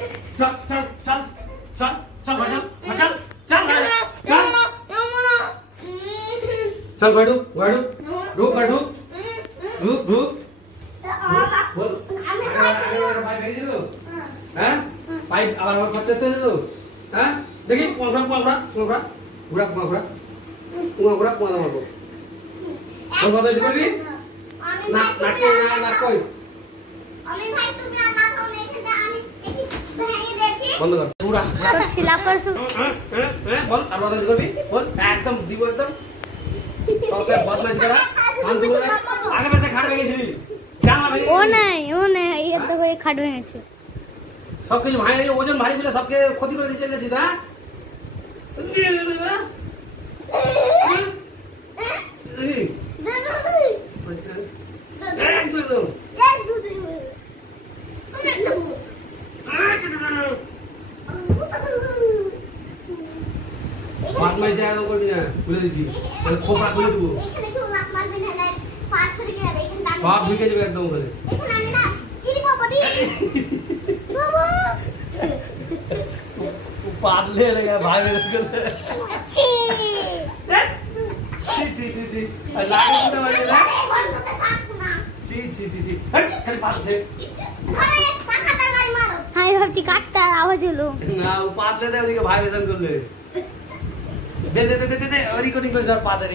चल चल चल चल चल भाई चल चल चल चल बैठो बैठो रुक बैठो रुक रुक बोल भाई बैठ दो हैं भाई আবার আমার খরচা তো দে हैं দেখি কোনটা কোনটা কোনটা ঘুরা ঘুরা ঘুরা কোনটা মারবো কোন কথা করবি না নাকি না কই আমি ভাই তুমি না খাও না এখানে আমি ভেঙে দিয়েছি বন্ধ কর পুরা তো ছিলা করছু বল আর কথা করবি বল একদম দিব একদম ওকে বদমাইশ করা শান্ত করে আগে পেছে খাট ভেঙেছিলি জানা ভাই ও নাই এই তো কই খাট ভেঙেছে সব কিছু ভাই ওজন ভারী বলে সবকে ক্ষতি করে দিয়ে চলেছিস হ্যাঁ বদমাইশ একদম করবি না বলে দিছি তাহলে খোপা খুলে দেবো সব ঢুকে যাবে একদম ওখানে पादले लगा भाई मेरे को छी छी छी छी लागे ना वाले ला छी छी छी छी हट कल पास से अरे पाखा गाड़ी मारो हां ये हफ्ती काटता आवाज लो ना वो पादले दे ओदी के भाई वेसन कर ले दे दे दे दे और रिकॉर्डिंग कर पादले